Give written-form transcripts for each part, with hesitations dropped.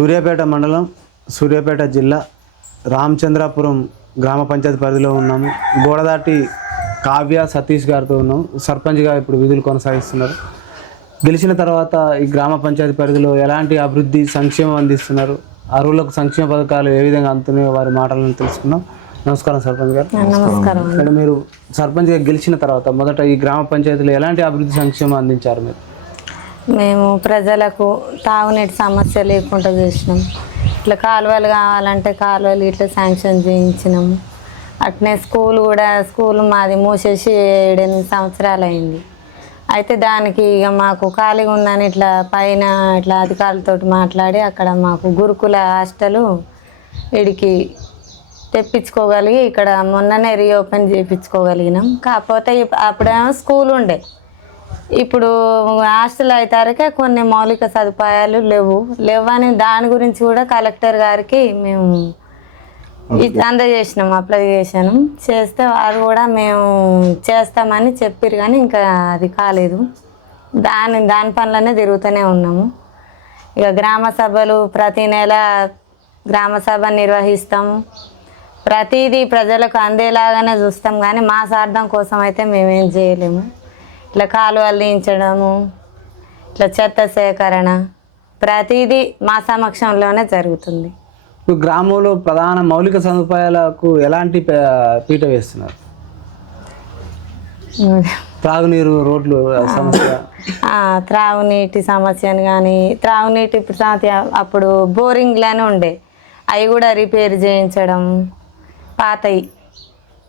సూర్యాపేట మండలం, సూర్యాపేట జిల్లా, రామచంద్రాపురం గ్రామ పంచాయతీ పరిధిలో ఉన్నాము. గోడదాటి కావ్య సతీష్ గారితో ఉన్నాము. సర్పంచ్గా ఇప్పుడు విధులు కొనసాగిస్తున్నారు. గెలిచిన తర్వాత ఈ గ్రామ పంచాయతీ పరిధిలో ఎలాంటి అభివృద్ధి సంక్షేమం అందిస్తున్నారు, అర్హులకు సంక్షేమ పథకాలు ఏ విధంగా అందుతున్నాయో వారి మాటలను తెలుసుకున్నాం. నమస్కారం సర్పంచ్ గారు. నమస్కారం. ఇక్కడ మీరు సర్పంచ్గా గెలిచిన తర్వాత మొదట ఈ గ్రామ పంచాయతీలో ఎలాంటి అభివృద్ధి సంక్షేమం అందించారు మీరు? మేము ప్రజలకు తాగునీటి సమస్య లేకుండా చేసినాం. ఇట్లా కాలువలు కావాలంటే కాలువలు ఇట్లా శాంక్షన్ చేయించినాము. అట్నే స్కూల్ మాది మూసేసి 7-8 సంవత్సరాలు అయింది. అయితే దానికి ఇక మాకు ఖాళీగా ఉందని ఇట్లా పైన ఇట్లా అధికారులతో మాట్లాడి అక్కడ మాకు గురుకుల హాస్టలు వీడికి తెప్పించుకోగలిగి ఇక్కడ మొన్ననే రీఓపెన్ చేయించుకోగలిగినాం. కాకపోతే అప్పుడేమో స్కూల్ ఉండే, ఇప్పుడు హాస్టల్ అయితారకే కొన్ని మౌలిక సదుపాయాలు లేవని దాని గురించి కూడా కలెక్టర్ గారికి మేము అందజేసినాం. అప్లికేషన్ చేస్తే వారు కూడా మేము చేస్తామని చెప్పారు, కానీ ఇంకా అది కాలేదు. దాని పనులనే తిరుగుతూనే ఉన్నాము. ఇక గ్రామ సభలు ప్రతి నెల గ్రామ సభ నిర్వహిస్తాము. ప్రతిదీ ప్రజలకు అందేలాగానే చూస్తాం, కానీ మా స్వార్థం కోసం అయితే మేమేం చేయలేము. ఇట్లా కాలువలు తీయించడము, ఇట్లా చెత్త సేకరణ ప్రతిదీ మా సమక్షంలోనే జరుగుతుంది. ఇప్పుడు గ్రామంలో ప్రధాన మౌలిక సదుపాయాలకు ఎలాంటి పీట వేస్తున్నారు? త్రాగునీరు, రోడ్లు సమస్య, త్రాగునీటి సమస్యను కానీ త్రాగునీటి అప్పుడు బోరింగ్లోనే ఉండే, అవి కూడా రిపేర్ చేయించడం పాతవి.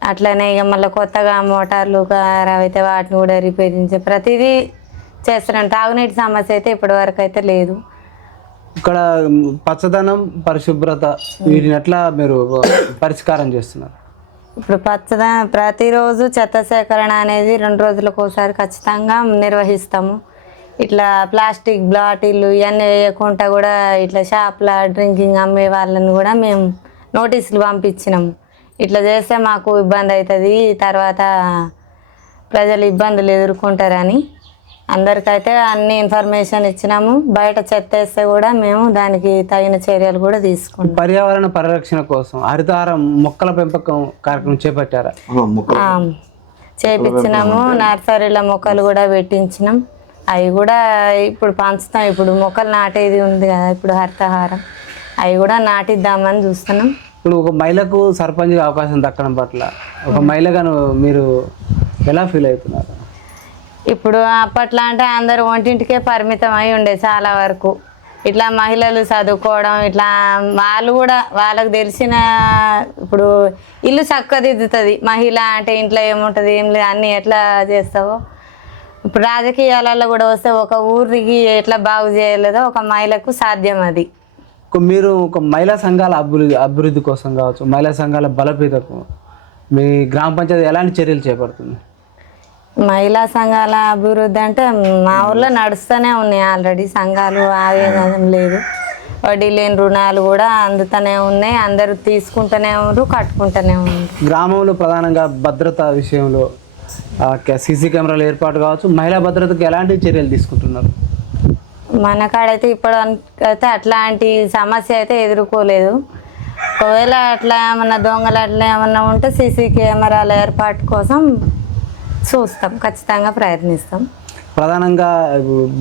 అట్లనే ఇక మళ్ళీ కొత్తగా మోటార్లు ఖరాబ్ అయితే వాటిని కూడా రిపేర్ చేయించే ప్రతిదీ చేస్తున్నాం. తాగునీటి సమస్య అయితే ఇప్పటివరకు అయితే లేదు. ఇక్కడ పచ్చదనం, పరిశుభ్రత వీటిని ఎట్లా మీరు పరిష్కారం చేస్తున్నారు? ఇప్పుడు ప్రతిరోజు చెత్త సేకరణ అనేది 2 రోజులకు ఒకసారి ఖచ్చితంగా నిర్వహిస్తాము. ఇట్లా ప్లాస్టిక్ బాటిల్ ఇవన్నీ వేయకుండా కూడా ఇట్లా షాప్లో డ్రింకింగ్ అమ్మే వాళ్ళని కూడా మేము నోటీసులు పంపించినాము. ఇట్లా చేస్తే మాకు ఇబ్బంది అవుతుంది, తర్వాత ప్రజలు ఇబ్బందులు ఎదుర్కొంటారని అందరికైతే అన్ని ఇన్ఫర్మేషన్ ఇచ్చినాము. బయట చెత్త వేస్తే కూడా మేము దానికి తగిన చర్యలు కూడా తీసుకుంటాం. పర్యావరణ పరిరక్షణ కోసం హరితహారం మొక్కల పెంపకం కార్యక్రమం చేపట్టారా? చేపించినాము. నర్సరీలో మొక్కలు కూడా పెట్టించినాం. అవి కూడా ఇప్పుడు పంచుతాం. ఇప్పుడు మొక్కలు నాటేది ఉంది కదా, ఇప్పుడు హరితహారం అవి కూడా నాటిద్దామని చూస్తున్నాం. ఇప్పుడు ఒక మహిళకు సర్పంచ్గా అవకాశం దక్కడం పట్ల ఒక మహిళగా మీరు ఎలా ఫీల్ అవుతున్నారు? ఇప్పుడు అప్పట్లో అంటే అందరూ వంటింటికే పరిమితం అయి ఉండే చాలా వరకు. ఇట్లా మహిళలు చదువుకోవడం ఇట్లా వాళ్ళు కూడా వాళ్ళకు తెలిసిన ఇప్పుడు ఇల్లు చక్కదిద్దుతుంది మహిళ అంటే, ఇంట్లో ఏముంటుంది ఏం లేదు అన్నీ ఎట్లా చేస్తావో. ఇప్పుడు రాజకీయాలలో కూడా వస్తే ఒక ఊరికి ఎట్లా బాగు చేయలేదో ఒక మహిళకు సాధ్యం అది. మీరు ఒక మహిళా సంఘాల అభివృద్ధి కోసం కావచ్చు, మహిళా సంఘాల బలోపేతకు మీ గ్రామ పంచాయతీ ఎలాంటి చర్యలు చేపడుతుంది? మహిళా సంఘాల అభివృద్ధి అంటే మా ఊర్లో నడుస్తూనే ఉన్నాయి ఆల్రెడీ సంఘాలు, ఆవేదన లేదు. వడ్డీ లేని రుణాలు కూడా అందుతూనే ఉన్నాయి, అందరూ తీసుకుంటూనే ఉన్నారు, కట్టుకుంటూనే ఉన్నారు. గ్రామంలో ప్రధానంగా భద్రత విషయంలో సీసీ కెమెరాల ఏర్పాటు కావచ్చు, మహిళా భద్రతకు ఎలాంటి చర్యలు తీసుకుంటున్నారు? మన కాడైతే ఇప్పటికైతే అట్లాంటి సమస్య అయితే ఎదుర్కోలేదు. ఒకవేళ అట్లా ఏమన్నా దొంగలు అట్లా ఏమన్నా ఉంటే సీసీ కెమెరాల ఏర్పాటు కోసం చూస్తాం, ఖచ్చితంగా ప్రయత్నిస్తాం. ప్రధానంగా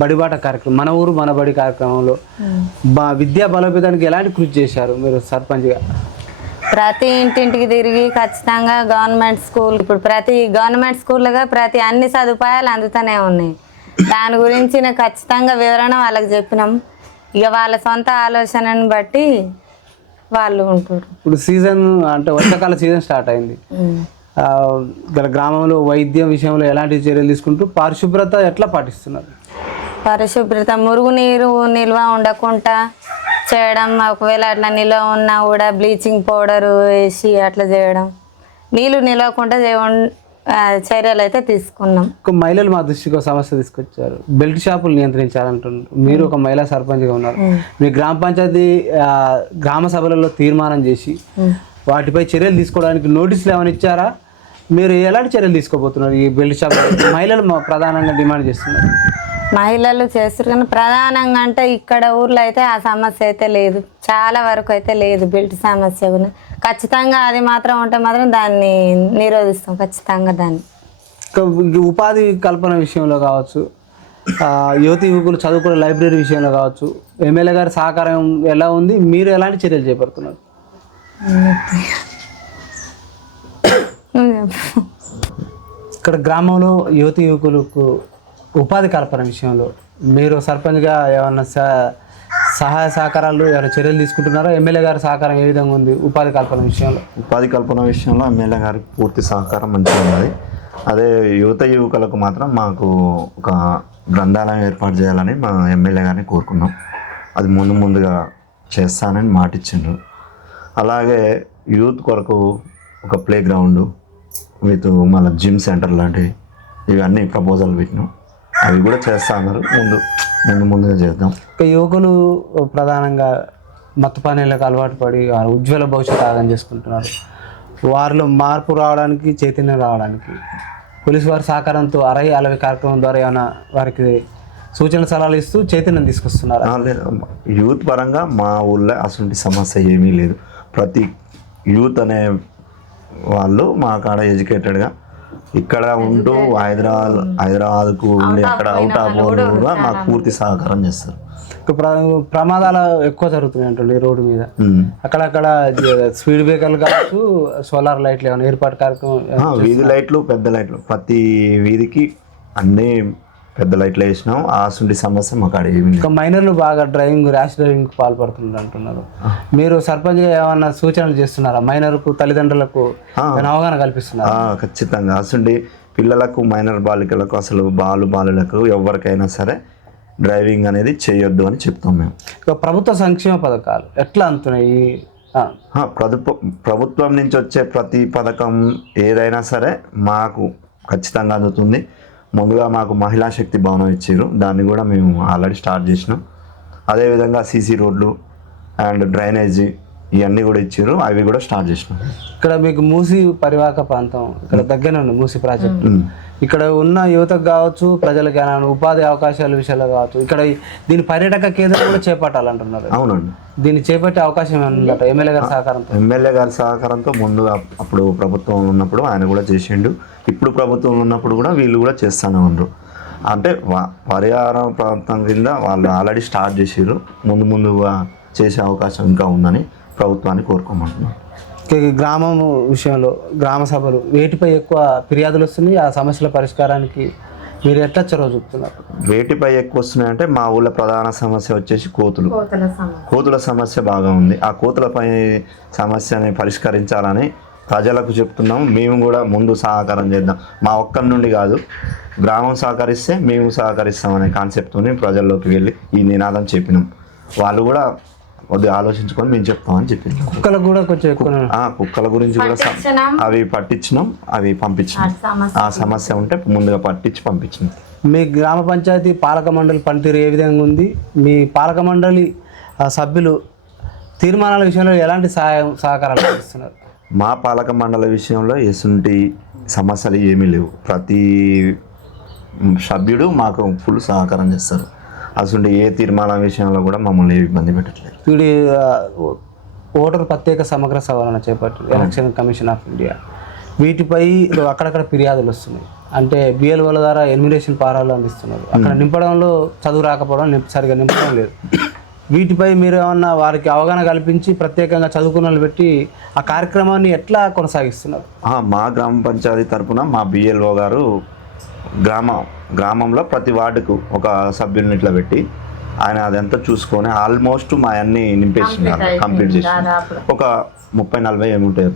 బడిబాట కార్యక్రమం, మన ఊరు మన బడి కార్యక్రమంలో విద్యా బలోపేతానికి ఎలాంటి కృషి చేశారు మీరు సర్పంచ్గా? ప్రతి ఇంటింటికి తిరిగి ఖచ్చితంగా గవర్నమెంట్ స్కూల్, ఇప్పుడు ప్రతి గవర్నమెంట్ స్కూల్గా ప్రతి అన్ని సదుపాయాలు అందుతూనే ఉన్నాయి. దాని గురించి ఖచ్చితంగా వివరణ వాళ్ళకి చెప్పినాం. ఇక వాళ్ళ సొంత ఆలోచనను బట్టి వాళ్ళు ఉంటారు. ఇప్పుడు సీజన్ అంటే వర్షాకాల సీజన్ స్టార్ట్ అయింది. గ్రామంలో వైద్యం విషయంలో ఎలాంటి చర్యలు తీసుకుంటూ పరిశుభ్రత ఎట్లా పాటిస్తున్నారు? పరిశుభ్రత మురుగునీరు నిల్వ ఉండకుండా చేయడం, ఒకవేళ అట్లా నిల్వ ఉన్నా కూడా బ్లీచింగ్ పౌడర్ వేసి అట్లా చేయడం, నీళ్ళు నిలవకుండా చర్యలు అయితే తీసుకున్నాం. మహిళలు మా దృష్టికి ఒక సమస్య తీసుకొచ్చారు, బెల్ట్ షాపులు నియంత్రించాలంటున్నారు. మీరు ఒక మహిళా సర్పంచ్గా ఉన్నారు. మీ గ్రామ పంచాయతీ గ్రామ సభలలో తీర్మానం చేసి వాటిపై చర్యలు తీసుకోవడానికి నోటీసులు ఏమైనా ఇచ్చారా? మీరు ఎలాంటి చర్యలు తీసుకోబోతున్నారు? ఈ బెల్ట్ షాప్ మహిళలు ప్రధానంగా డిమాండ్ చేస్తున్నారు. మహిళలు చేస్తారు కానీ ప్రధానంగా అంటే ఇక్కడ ఊర్లో అయితే ఆ సమస్య అయితే లేదు, చాలా వరకు అయితే లేదు. బెల్ట్ సమస్య కూడా ఖచ్చితంగా అది మాత్రం ఉంటే మాత్రం దాన్ని నిరోధిస్తాం ఖచ్చితంగా దాన్ని. ఇంకా ఉపాధి కల్పన విషయంలో కావచ్చు, యువతి యువకులు చదువుకునే లైబ్రరీ విషయంలో కావచ్చు, ఎమ్మెల్యే గారి సహకారం ఎలా ఉంది, మీరు ఎలాంటి చర్యలు చేపడుతున్నారు? ఇక్కడ గ్రామంలో యువతి యువకులకు ఉపాధి కల్పన విషయంలో మీరు సర్పంచ్గా ఏమన్నా సహాయ సహకారాలు ఏమైనా చర్యలు తీసుకుంటున్నారా? ఎమ్మెల్యే గారి సహకారం ఏ విధంగా ఉంది ఉపాధి కల్పన విషయంలో? ఉపాధి కల్పన విషయంలో ఎమ్మెల్యే గారి పూర్తి సహకారం మంచిగా ఉన్నది. అదే యువత యువకులకు మాత్రం మాకు ఒక గ్రంథాలయం ఏర్పాటు చేయాలని మా ఎమ్మెల్యే గారిని కోరుకున్నాం. అది ముందుగా చేస్తానని మాటిచ్చిండ్రు. అలాగే యూత్ కొరకు ఒక ప్లే గ్రౌండ్ విత్ మళ్ళీ జిమ్ సెంటర్ లాంటివి ఇవన్నీ ప్రపోజల్ పెట్టినాం. అవి కూడా చేస్తా అన్నారు. ముందుగా చేద్దాం. ఇక యువకులు ప్రధానంగా మత్తు పానీయాలకు అలవాటు పడి వారు ఉజ్వల భవిష్యత్తు ఆగం చేసుకుంటున్నారు. వారిలో మార్పు రావడానికి, చైతన్యం రావడానికి పోలీసు వారి సహకారంతో అలవి కార్యక్రమం ద్వారా ఏమైనా వారికి సూచన సలహాలు ఇస్తూ చైతన్యం తీసుకొస్తున్నారు. యూత్ పరంగా మా ఊళ్ళో అసలు సమస్య ఏమీ లేదు. ప్రతి యూత్ అనే వాళ్ళు మా కాడ ఎడ్యుకేటెడ్గా ఇక్కడ ఉంటూ హైదరాబాద్కు ఉండి అక్కడ అవుట్ ఆఫ్ కూడా మాకు పూర్తి సహకారం చేస్తారు. ప్రమాదాలు ఎక్కువ జరుగుతున్నాయి అంటుంది రోడ్డు మీద. అక్కడక్కడ స్పీడ్ బ్రేకర్లు కావచ్చు, సోలార్ లైట్లు ఏమైనా ఏర్పాటు కార్యక్రమం, వీధి లైట్లు, పెద్ద లైట్లు ప్రతి వీధికి అన్నీ పెద్ద లైట్లు వేసినాం. ఆసుంటి సమస్య మాకు అక్కడ ఏమి. ఇంకా మైనర్లు బాగా ర్యాష్ డ్రైవింగ్ పాల్పడుతున్నారు అంటున్నారు. మీరు సర్పంచ్గా ఏమన్నా సూచనలు చేస్తున్నారా? మైనర్కు తల్లిదండ్రులకు అవగాహన కల్పిస్తున్నారా? ఖచ్చితంగా అసలు పిల్లలకు, మైనర్ బాలికలకు, అసలు బాలులకు ఎవరికైనా సరే డ్రైవింగ్ అనేది చేయొద్దు అని చెప్తాం మేము. ఇక ప్రభుత్వ సంక్షేమ పథకాలు ఎట్లా అందుతున్నాయి? ప్రభుత్వం నుంచి వచ్చే ప్రతి పథకం ఏదైనా సరే మాకు ఖచ్చితంగా అందుతుంది. ముందుగా మాకు మహిళా శక్తి భవనం ఇచ్చారు, దాన్ని కూడా మేము ఆల్రెడీ స్టార్ట్ చేసినాం. అదేవిధంగా సీసీ రోడ్లు అండ్ డ్రైనేజీ ఇవన్నీ కూడా ఇచ్చారు, అవి కూడా స్టార్ట్ చేసినాం. ఇక్కడ మీకు మూసి పరివాహక ప్రాంతం ఇక్కడ దగ్గర ఉంది, మూసి ప్రాజెక్ట్. ఇక్కడ ఉన్న యువతకు కావచ్చు, ప్రజలకు ఉపాధి అవకాశాల విషయాల్లో కావచ్చు, ఇక్కడ దీని పర్యాటక కేంద్రం కూడా చేపట్టాలంటున్నారు. అవునండి, దీన్ని చేపట్టే అవకాశం ఏమన్నట ఎమ్మెల్యే గారి సహకారంతో? ఎమ్మెల్యే గారి సహకారంతో ముందుగా అప్పుడు ప్రభుత్వం ఉన్నప్పుడు ఆయన కూడా చేసిండు, ఇప్పుడు ప్రభుత్వం ఉన్నప్పుడు కూడా వీళ్ళు కూడా చేస్తూనే ఉన్నారు. అంటే పర్యావరణ ప్రాంతం కింద వాళ్ళు ఆల్రెడీ స్టార్ట్ చేసారు, ముందుగా చేసే అవకాశం ఇంకా ఉందని ప్రభుత్వాన్ని కోరుకోమంటున్నాం. గ్రామం విషయంలో గ్రామ సభలు వేటిపై ఎక్కువ ఫిర్యాదులు వస్తున్నాయి? ఆ సమస్యల పరిష్కారానికి మీరు ఎట్లా చొరవ చూపుతున్నారు? వేటిపై ఎక్కువ వస్తున్నాయంటే మా ఊళ్ళో ప్రధాన సమస్య వచ్చేసి కోతుల సమస్య బాగా ఉంది. ఆ కోతులపై సమస్యని పరిష్కరించాలని ప్రజలకు చెప్తున్నాము. మేము కూడా ముందు సహకారం చేద్దాం, మా ఒక్కరి నుండి కాదు, గ్రామం సహకరిస్తే మేము సహకరిస్తామనే కాన్సెప్ట్తోని ప్రజల్లోకి వెళ్ళి ఈ నినాదం చెప్పినాం. వాళ్ళు కూడా కొద్దిగా ఆలోచించుకొని మేము చెప్తామని చెప్పింది. కుక్కలకు కూడా కొంచెం కుక్కల గురించి కూడా అవి పట్టించినాం, అవి పంపించినాం. ఆ సమస్య ఉంటే ముందుగా పట్టించి పంపించినాం. మీ గ్రామ పంచాయతీ పాలక మండలి పనితీరు ఏ విధంగా ఉంది? మీ పాలక మండలి సభ్యులు తీర్మానాల విషయంలో ఎలాంటి సహకారాలు అందిస్తున్నారు? మా పాలక మండలి విషయంలో ఎసుంటి సమస్యలు ఏమీ లేవు. ప్రతి సభ్యుడు మాకు ఫుల్ సహకారం చేస్తారు. అసలు ఏ తీర్మానం విషయంలో కూడా మమ్మల్ని ఇబ్బంది పెట్టట్లేదు. ఇప్పుడు ఓటర్ ప్రత్యేక సమగ్ర సవరణ చేపట్టింది ఎలక్షన్ కమిషన్ ఆఫ్ ఇండియా. వీటిపై అక్కడక్కడ ఫిర్యాదులు వస్తున్నాయి. అంటే బిఎల్ఓల ద్వారా ఎలిమినేషన్ ఫారాలు అందిస్తున్నారు. అక్కడ నింపడంలో చదువు రాకపోవడం, సరిగా నింపడం లేదు. వీటిపై మీరు ఏమన్నా వారికి అవగాహన కల్పించి ప్రత్యేకంగా చదువుకున్న వాళ్ళు పెట్టి ఆ కార్యక్రమాన్ని ఎట్లా కొనసాగిస్తున్నారు? మా గ్రామ పంచాయతీ తరఫున మా బిఎల్ఓ గారు గ్రామంలో ప్రతి వార్డుకు ఒక సభ్యుల్ని ఇట్లా పెట్టి ఆయన అదంతా చూసుకొని ఆల్మోస్ట్ మా అన్ని నింపేస్తున్నారు, కంప్లీట్ చేసి ఒక 30-40 ఏముంటాయి.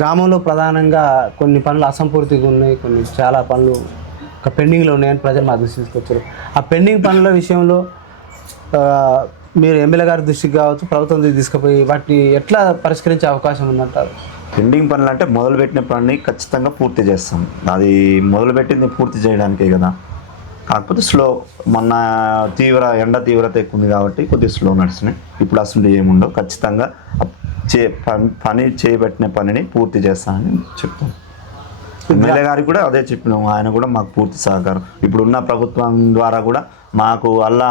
గ్రామంలో ప్రధానంగా కొన్ని పనులు అసంపూర్తిగా ఉన్నాయి, కొన్ని చాలా పనులు ఒక పెండింగ్లో ఉన్నాయని ప్రజలు మా దృష్టి తీసుకొచ్చారు. ఆ పెండింగ్ పనుల విషయంలో మీరు ఎమ్మెల్యే గారి దృష్టికి కావచ్చు, ప్రభుత్వం దృష్టికి తీసుకుపోయి వాటిని ఎట్లా పరిష్కరించే అవకాశం ఉందంటారు? పెండింగ్ పనులు అంటే మొదలుపెట్టిన పనిని ఖచ్చితంగా పూర్తి చేస్తాం. అది మొదలుపెట్టింది పూర్తి చేయడానికే కదా. కాకపోతే స్లో, మొన్న ఎండ తీవ్రత ఎక్కువ ఉంది కాబట్టి కొద్దిగా స్లో నడుస్తున్నాయి. ఇప్పుడు అసలు ఏముండవు, ఖచ్చితంగా పని చేపట్టిన పనిని పూర్తి చేస్తానని చెప్తాం. ఎమ్మెల్యే గారికి కూడా అదే చెప్పినాము, ఆయన కూడా మాకు పూర్తి సహకారం. ఇప్పుడున్న ప్రభుత్వం ద్వారా కూడా మాకు అలా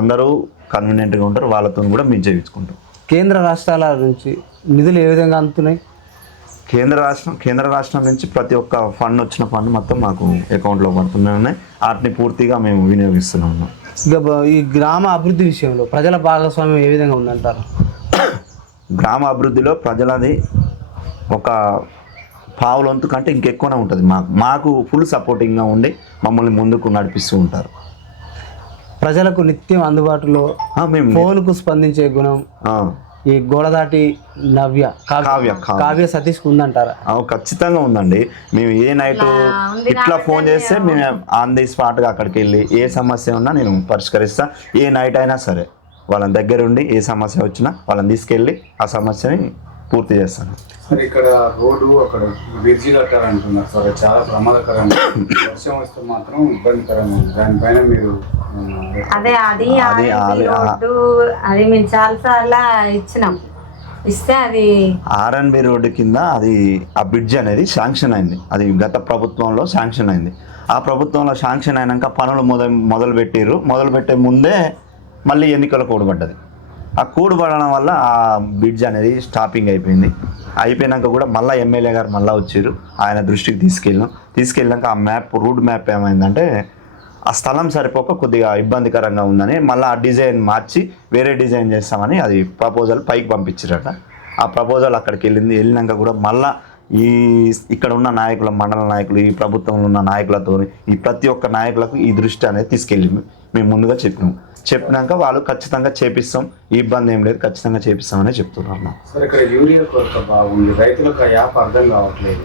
అందరూ కన్వీనియంట్గా ఉంటారు, వాళ్ళతో కూడా మేము చేయించుకుంటాం. కేంద్ర రాష్ట్రాల నుంచి నిధులు ఏ విధంగా అందుతున్నాయి? కేంద్ర రాష్ట్రం నుంచి ప్రతి ఒక్క ఫండ్ వచ్చిన ఫండ్ మొత్తం మాకు అకౌంట్లో పడుతున్నాయి. వాటిని పూర్తిగా మేము వినియోగిస్తున్నాము. ఇక ఈ గ్రామ అభివృద్ధి విషయంలో ప్రజల భాగస్వామ్యం ఏ విధంగా ఉందంటారు? గ్రామ అభివృద్ధిలో ప్రజలది ఒక పావులొంతు కంటే ఇంకెక్కువనే ఉంటుంది. మాకు ఫుల్ సపోర్టింగ్గా ఉండి మమ్మల్ని ముందుకు నడిపిస్తూ ఉంటారు. ప్రజలకు నిత్యం అందుబాటులో మేము ఫోన్కు స్పందించే గుణం ఈ గోడదాటి నవ్య కావ్య సతీష్కి ఉందంటారా? ఖచ్చితంగా ఉందండి. మేము ఏ నైట్ ఇట్లా ఫోన్ చేస్తే మేము ఆన్ ది స్పాట్గా అక్కడికి వెళ్ళి ఏ సమస్య ఉన్నా నేను పరిష్కరిస్తా. ఏ నైట్ అయినా సరే వాళ్ళని దగ్గర ఉండి ఏ సమస్య వచ్చినా వాళ్ళని తీసుకెళ్ళి ఆ సమస్యని పూర్తి చేస్తాను. సార్ ఇక్కడ రోడ్డు అక్కడ బ్రిడ్జి కట్టాలంటున్నారు సార్, చాలా ప్రమాదకరంగా, వర్షం వస్తే మాత్రం ఇబ్బందికరంగా ఉంది. దానిపైన మీరు అది మేము చాలాసార్లు ఇస్తే అది ఆర్ఎన్బి రోడ్డు కింద అది ఆ బ్రిడ్జ్ అనేది శాంక్షన్ అయింది. అది గత ప్రభుత్వంలో శాంక్షన్ అయింది. ఆ ప్రభుత్వంలో శాంక్షన్ అయినాక పనులు మొదలు పెట్టే ముందే మళ్ళీ ఎన్నికల కోడ్ పడ్డది. ఆ కోడ్ పడడం వల్ల ఆ బ్రిడ్జ్ అనేది స్టాపింగ్ అయిపోయినాక కూడా మళ్ళీ ఎమ్మెల్యే గారు మళ్ళీ వచ్చారు, ఆయన దృష్టికి తీసుకెళ్ళాక ఆ రూట్ మ్యాప్ ఏమైందంటే ఆ స్థలం సరిపోక కొద్దిగా ఇబ్బందికరంగా ఉందని మళ్ళీ ఆ డిజైన్ మార్చి వేరే డిజైన్ చేస్తామని అది ప్రపోజల్ పైకి పంపించారట. ఆ ప్రపోజల్ అక్కడికి వెళ్ళినాక కూడా మళ్ళీ ఇక్కడ ఉన్న మండల నాయకులు, ఈ ప్రభుత్వంలో ఉన్న నాయకులతో ఈ ప్రతి ఒక్క నాయకులకు ఈ దృష్టి అనేది తీసుకెళ్ళి మేము ముందుగా చెప్పినాక వాళ్ళు ఖచ్చితంగా చేపిస్తాం, ఈ ఇబ్బంది ఏం లేదు, ఖచ్చితంగా చేపిస్తామని చెప్తున్నారు. సార్ ఇక్కడ యూరియా కొరత బాగుంది, రైతులకు యాప్ అర్థం కావట్లేదు.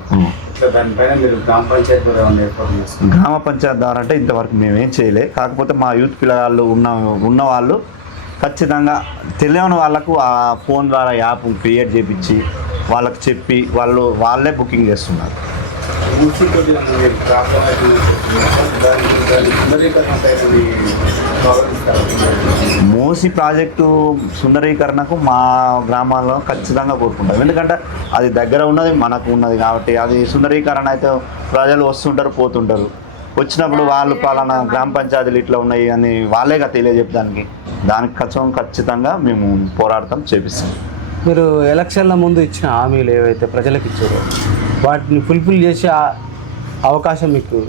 దానిపైన మీరు గ్రామ పంచాయతీ ద్వారా ఏర్పాటు చేస్తారు? గ్రామ పంచాయతీ ద్వారా అంటే ఇంతవరకు మేమేం చేయలే. కాకపోతే మా యూత్ పిల్లలు ఉన్న వాళ్ళు ఖచ్చితంగా తెలియని వాళ్ళకు ఆ ఫోన్ ద్వారా యాప్ క్రియేట్ చేయించి వాళ్ళకి చెప్పి వాళ్ళే బుకింగ్ చేస్తున్నారు. మూసి ప్రాజెక్టు సుందరీకరణకు మా గ్రామాల్లో ఖచ్చితంగా కోరుకుంటాం. ఎందుకంటే అది దగ్గర ఉన్నది, మనకు ఉన్నది కాబట్టి. అది సుందరీకరణ అయితే ప్రజలు వస్తుంటారు, పోతుంటారు. వచ్చినప్పుడు వాళ్ళు పలానా గ్రామ పంచాయతీలు ఇట్లా ఉన్నాయి అని వాళ్ళేగా తెలియజెప్పడానికి, దానికి ఖచ్చితంగా మేము పోరాడతాం, చేపిస్తాం. మీరు ఎలక్షన్ల ముందు ఇచ్చిన హామీలు ఏవైతే ప్రజలకు ఇచ్చారో వాటిని ఫుల్ఫిల్ చేసే అవకాశం మీకు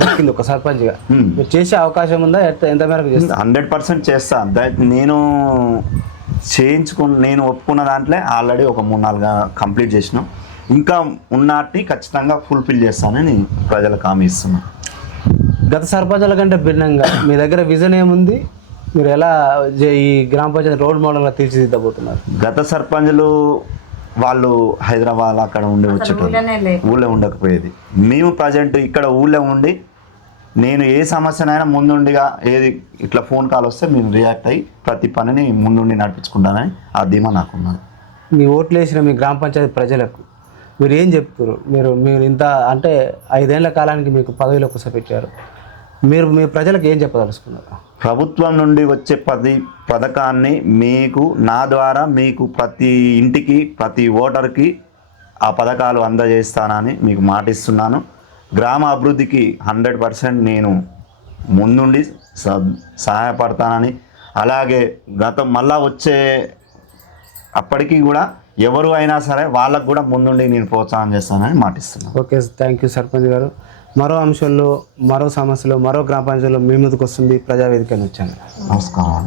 దక్కింది ఒక సర్పంచ్గా? మీరు చేసే అవకాశం ఉందా? ఎంత మేరకు చేస్తా? 100% చేస్తా. నేను నేను ఒప్పుకున్న దాంట్లో ఆల్రెడీ ఒక 3-4 కంప్లీట్ చేసినాం. ఇంకా ఉన్నట్టు ఖచ్చితంగా ఫుల్ఫిల్ చేస్తానని ప్రజలకు హామీ ఇస్తున్నాను. గత సర్పంచుల కంటే భిన్నంగా మీ దగ్గర విజన్ ఏముంది? మీరు ఎలా ఈ గ్రామ పంచాయతీ రోల్ మోడల్గా తీర్చిదిద్దబోతున్నారు? గత సర్పంచులు వాళ్ళు హైదరాబాద్ అక్కడ ఉండి వచ్చేటోళ్ళు, ఊళ్ళో ఉండకపోయేది. మేము ప్రజెంట్ ఇక్కడ ఊళ్ళో ఉండి నేను ఏ సమస్యనైనా ముందుండిగా ఏది ఇట్లా ఫోన్ కాల్ వస్తే మేము రియాక్ట్ అయ్యి ప్రతి పనిని ముందుండి నడిపించుకుంటానని ఆ ధీమా నాకున్నది. మీ ఓట్లు వేసిన మీ గ్రామ పంచాయతీ ప్రజలకు మీరు ఏం చెప్తారు? మీరు ఇంత అంటే 5 ఏళ్ల కాలానికి మీకు పదవిలో కూర్చోపెట్టారు, మీరు మీ ప్రజలకు ఏం చెప్పదలుచుకున్నారు? ప్రభుత్వం నుండి వచ్చే పథకాన్ని మీకు నా ద్వారా మీకు ప్రతి ఇంటికి ప్రతి ఓటర్కి ఆ పథకాలు అందజేస్తానని మీకు మాటిస్తున్నాను. గ్రామ అభివృద్ధికి 100% నేను ముందుండి సహాయపడతానని, అలాగే మళ్ళా వచ్చే అప్పటికి కూడా ఎవరు అయినా సరే వాళ్ళకు కూడా ముందుండి నేను ప్రోత్సాహం చేస్తానని మాటిస్తున్నాను. ఓకే, థ్యాంక్ యూ సర్పంచ్ గారు. మరో అంశంలో, మరో సమస్యలో, మరో గ్రామ పంచాయతీలో మీ ముందుకు వస్తుంది ప్రజావేదిక వచ్చాను. నమస్కారం.